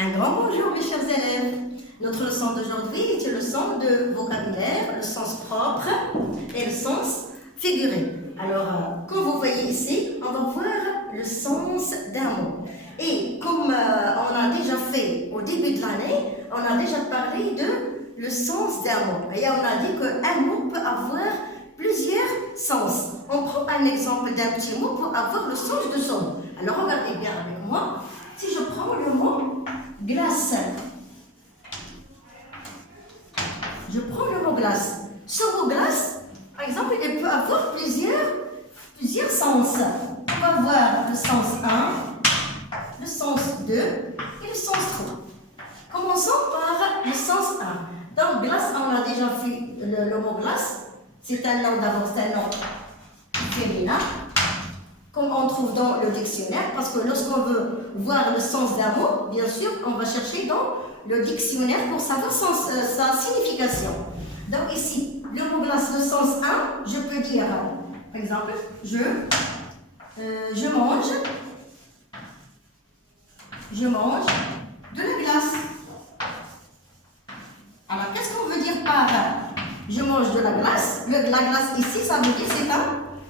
Un grand bonjour mes chers élèves. Notre leçon d'aujourd'hui est une leçon de vocabulaire, le sens propre et le sens figuré. Alors, comme vous voyez ici, on va voir le sens d'un mot. Et comme on a déjà fait au début de l'année, on a déjà parlé de le sens d'un mot. Et on a dit qu'un mot peut avoir plusieurs sens. On prend un exemple d'un petit mot pour avoir le sens de son mot. Alors, regardez bien avec moi. Si je prends le mot glace, je prends le mot glace. Ce mot glace, par exemple, il peut avoir plusieurs sens. On va voir le sens 1, le sens 2 et le sens 3. Commençons par le sens 1. Donc, glace, on a déjà vu le mot glace. C'est un nom d'abord, c'est un nom féminin, comme on trouve dans le dictionnaire, parce que lorsqu'on veut voir le sens d'un mot, bien sûr, on va chercher dans le dictionnaire pour savoir sa signification. Donc ici, le mot glace, le sens 1, je peux dire, par exemple, je mange de la glace. Alors, qu'est-ce qu'on veut dire par je mange de la glace? La glace ici, ça veut dire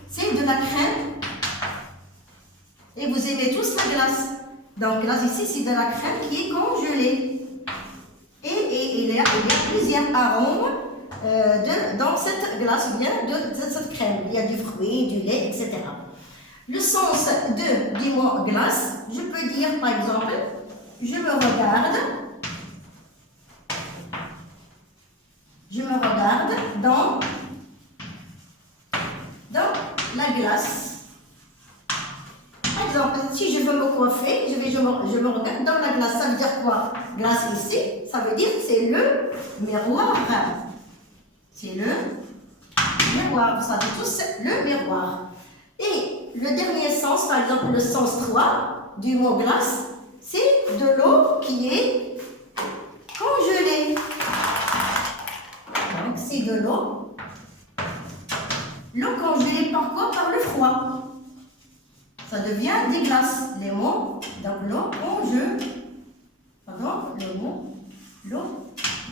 c'est de la crème. Et vous aimez tous la glace. Donc, glace ici, c'est de la crème qui est congelée. Et il y a plusieurs arômes dans cette glace ou bien de cette crème. Il y a du fruit, du lait, etc. Le sens du mot glace, je peux dire par exemple, je me regarde dans la glace. Par exemple, si je veux me coiffer, je me regarde dans la glace. Ça veut dire quoi? Glace ici, ça veut dire que c'est le miroir. C'est le miroir. Vous savez tous, le miroir. Et le dernier sens, par exemple, le sens 3 du mot glace, c'est de l'eau qui est congelée. Donc, c'est de l'eau. L'eau congelée par quoi? Par le froid. Ça devient des glaces, les mots. Donc, l'eau l'eau.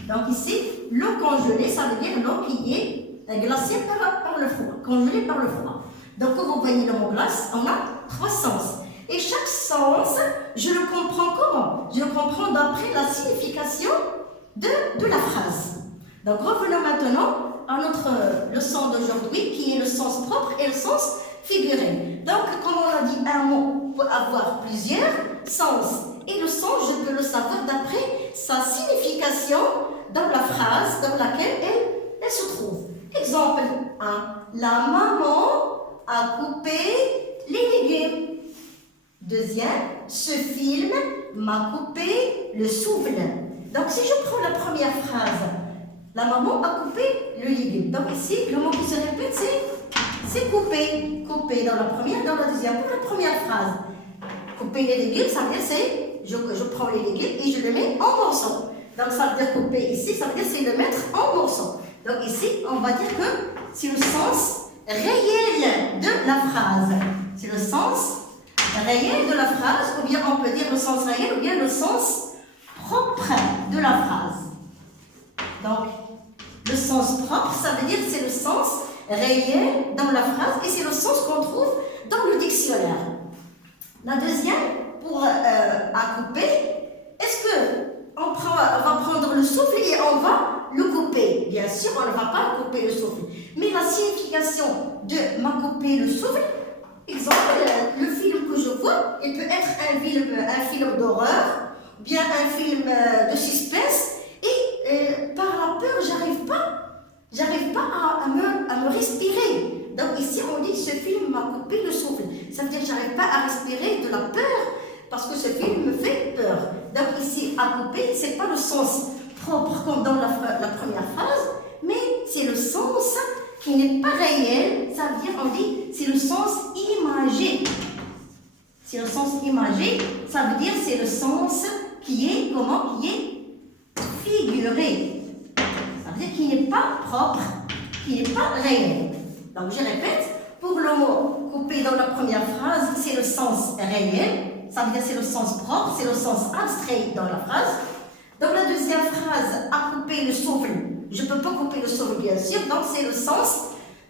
Donc, ici, l'eau congelée, ça veut dire l'eau qui est glacée par le froid, congelée par le froid. Donc, quand vous voyez le mot glace, on a 3 sens. Et chaque sens, je le comprends comment? Je le comprends d'après la signification de la phrase. Donc, revenons maintenant à notre leçon d'aujourd'hui, qui est le sens propre et le sens figuré. Donc, comme on a dit, un mot peut avoir plusieurs sens. Et le sens, je peux le savoir d'après sa signification dans la phrase dans laquelle elle se trouve. Exemple 1. La maman a coupé les légumes. Deuxième, ce film m'a coupé le souffle. Donc, si je prends la première phrase, la maman a coupé le légume. Donc, ici, le mot qui se répète, c'est couper. Couper dans la première, dans la deuxième. Pour la première phrase, couper les légumes, ça veut dire je prends les légumes et je les mets en morceaux. Donc ça veut dire couper ici, ça veut dire c'est le mettre en morceaux. Donc ici, on va dire que c'est le sens réel de la phrase. C'est le sens réel de la phrase, ou bien on peut dire le sens réel, ou bien le sens propre de la phrase. Donc, le sens propre, ça veut dire que c'est le sens réel dans la phrase et c'est le sens qu'on trouve dans le dictionnaire. La deuxième, pour à couper, est-ce qu'on va prendre le souffle et on va le couper? Bien sûr, on ne va pas couper le souffle. Mais la signification de m'a coupé le souffle, exemple, le film que je vois, il peut être un film d'horreur, bien un film de suspense, et par la peur, j'arrive pas à me respirer. Donc ici, on dit ce film m'a coupé le souffle. Ça veut dire que j'arrive pas à respirer de la peur parce que ce film me fait peur. Donc ici, à couper, c'est pas le sens propre comme dans la première phrase, mais c'est le sens qui n'est pas réel. Ça veut dire, on dit, c'est le sens imagé. C'est le sens imagé, ça veut dire c'est le sens qui est figuré. Ça veut dire qu'il n'est pas propre, qu'il n'est pas réel. Donc je répète, pour le mot coupé dans la première phrase, c'est le sens réel, ça veut dire c'est le sens propre, c'est le sens abstrait dans la phrase. Donc la deuxième phrase, à couper le souffle, je ne peux pas couper le souffle bien sûr, donc c'est le sens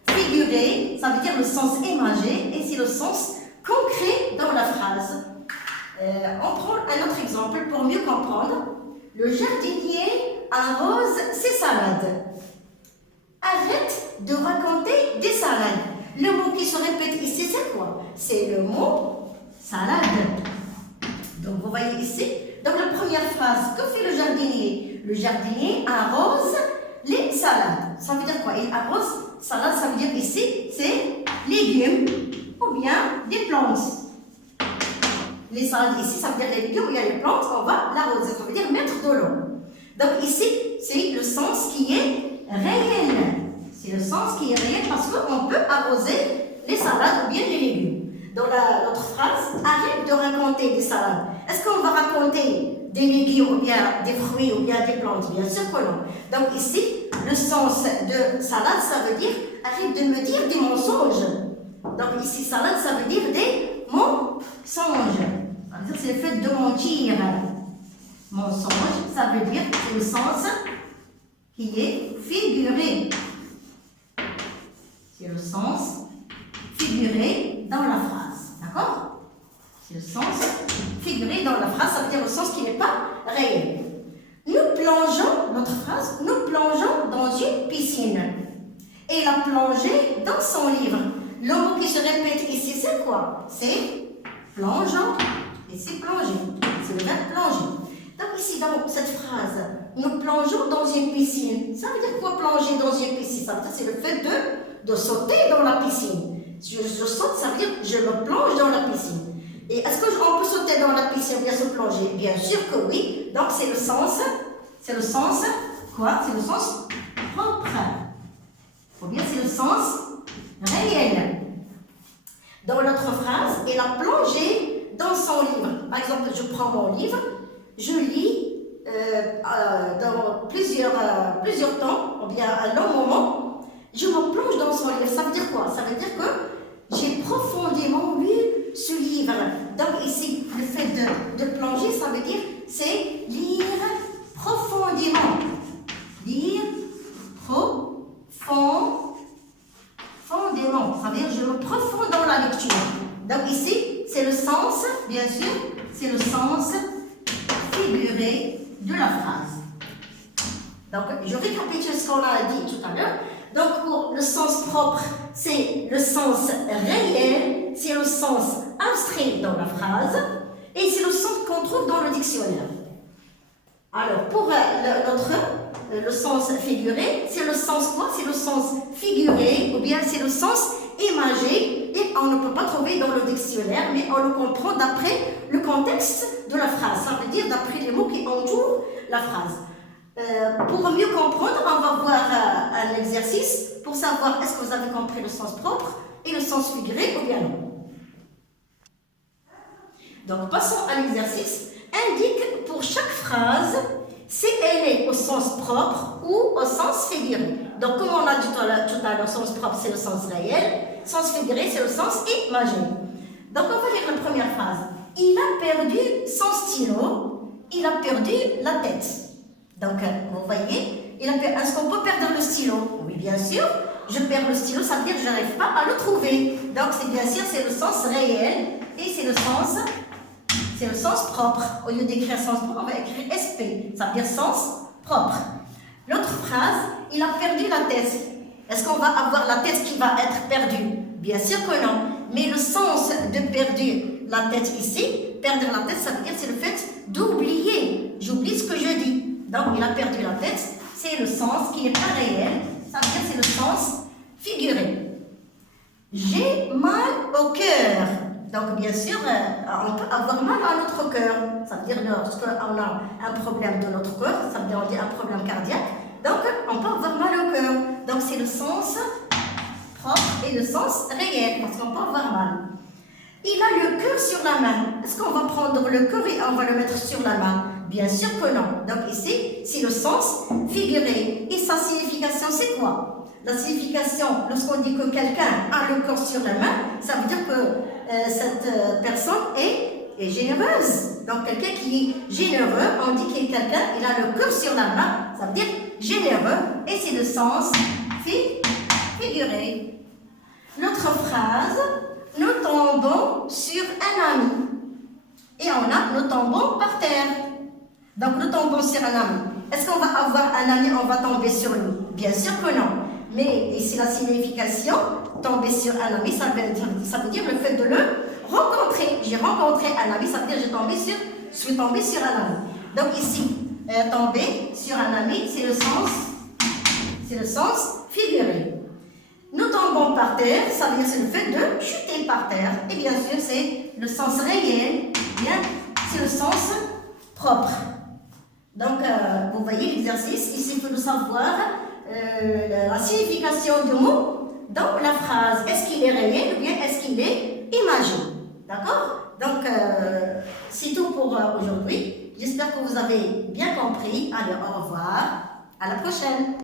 figuré, ça veut dire le sens imagé, et c'est le sens concret dans la phrase. On prend un autre exemple pour mieux comprendre. Le jardinier arrose ses salades. Arrête de raconter des salades. Le mot qui se répète ici, c'est quoi? C'est le mot salade. Donc vous voyez ici, donc la première phrase, que fait le jardinier? Le jardinier arrose les salades. Ça veut dire quoi? Il arrose, salade, ça veut dire ici, c'est légumes ou bien des plantes. Les salades ici, ça veut dire les légumes, il y a les plantes, on va l'arroser, ça veut dire mettre de l'eau. Donc ici, c'est le sens qui est réel. C'est le sens qui est réel parce qu'on peut arroser les salades ou bien les légumes. Dans l'autre phrase, arrête de raconter des salades. Est-ce qu'on va raconter des légumes ou bien des fruits ou bien des plantes? Bien sûr que non. Donc ici, le sens de salade, ça veut dire arrête de me dire des mensonges. Donc ici, salade, ça veut dire des mensonges. Ça veut dire c'est le fait de mentir. Mensonge, ça veut dire c'est le sens qui est figuré. C'est le sens figuré dans la phrase. D'accord? C'est le sens figuré dans la phrase, ça veut dire le sens qui n'est pas réel. Nous plongeons, notre phrase, nous plongeons dans une piscine. Et il a plongé dans son livre. Le mot qui se répète ici, c'est quoi? C'est plongeant. Et c'est plonger. C'est le verbe plonger. Donc ici, dans cette phrase, nous plongeons dans une piscine. Ça veut dire quoi plonger dans une piscine? Ça veut dire c'est le fait de sauter dans la piscine. Si je saute, ça veut dire je me plonge dans la piscine. Et est-ce qu'on peut sauter dans la piscine ou bien se plonger? Bien sûr que oui. Donc c'est le sens quoi? C'est le sens propre. Ou bien c'est le sens réel. Dans l'autre phrase, il a plongé dans son livre. Par exemple, je prends mon livre, je lis dans plusieurs temps, ou bien à un long moment, je me plonge dans son livre. Ça veut dire quoi? Ça veut dire que j'ai profondément lu ce livre. Donc ici, le fait de plonger, ça veut dire c'est lire profondément. Lire profondément. Ça veut dire je me profonde dans la lecture. Donc ici, c'est le sens, bien sûr, c'est le sens figuré de la phrase. Donc, je récapitule ce qu'on a dit tout à l'heure. Donc, pour le sens propre, c'est le sens réel, c'est le sens abstrait dans la phrase, et c'est le sens qu'on trouve dans le dictionnaire. Alors, pour le sens figuré, c'est le sens quoi? C'est le sens figuré, ou bien c'est le sens imagé, et on ne peut pas trouver dans le dictionnaire, mais on le comprend d'après le contexte de la phrase. Ça veut dire d'après les mots qui entourent la phrase. Pour mieux comprendre, on va voir un exercice pour savoir est-ce que vous avez compris le sens propre et le sens figuré ou bien non. Donc, passons à l'exercice. Indique pour chaque phrase si elle est au sens propre ou au sens figuré. Donc, comme on a dit tout à l'heure, le sens propre, c'est le sens réel. Sens figuré, c'est le sens imagé. Donc, on va lire la première phrase. Il a perdu son stylo. Il a perdu la tête. Donc, vous voyez, est-ce qu'on peut perdre le stylo? Oui, bien sûr. Je perds le stylo, ça veut dire que je n'arrive pas à le trouver. Donc, c'est bien sûr, c'est le sens réel et c'est le sens propre. Au lieu d'écrire sens propre, on va écrire SP. Ça veut dire sens propre. L'autre phrase, il a perdu la tête. Est-ce qu'on va avoir la tête qui va être perdue? Bien sûr que non. Mais le sens de perdu la tête ici, perdre la tête, ça veut dire c'est le fait d'oublier. J'oublie ce que je dis. Donc, il a perdu la tête, c'est le sens qui n'est pas réel, ça veut dire c'est le sens figuré. J'ai mal au cœur. Donc, bien sûr, on peut avoir mal à notre cœur. Ça veut dire lorsqu'on a un problème de notre cœur, ça veut dire on dit un problème cardiaque. Donc, on peut avoir mal au cœur. Donc, c'est le sens propre et le sens réel, parce qu'on peut avoir mal. Il a le cœur sur la main. Est-ce qu'on va prendre le cœur et on va le mettre sur la main? Bien sûr que non. Donc ici, c'est le sens figuré. Et sa signification, c'est quoi? La signification, lorsqu'on dit que quelqu'un a le cœur sur la main, ça veut dire que cette personne est est généreuse. Donc quelqu'un qui est généreux, on dit qu'il est quelqu'un, il a le cœur sur la main, ça veut dire généreux, et c'est le sens figuré. L'autre phrase, nous tombons sur un ami. Et on a nous tombons par terre. Donc nous tombons sur un ami. Est-ce qu'on va avoir un ami, on va tomber sur lui? Bien sûr que non. Mais ici la signification, tomber sur un ami, ça veut dire le fait de le rencontrer. J'ai rencontré un ami, ça veut dire je suis tombé sur un ami. Donc ici, tomber sur un ami, c'est le sens figuré. Nous tombons par terre, ça veut dire c'est le fait de chuter par terre. Et bien sûr, c'est le sens réel, bien, c'est le sens propre. Donc, vous voyez l'exercice, ici il faut nous savoir la signification du mot dans la phrase. Est-ce qu'il est réel ou bien est-ce qu'il est imagé? D'accord? Donc, c'est tout pour aujourd'hui. J'espère que vous avez bien compris. Allez, au revoir. À la prochaine.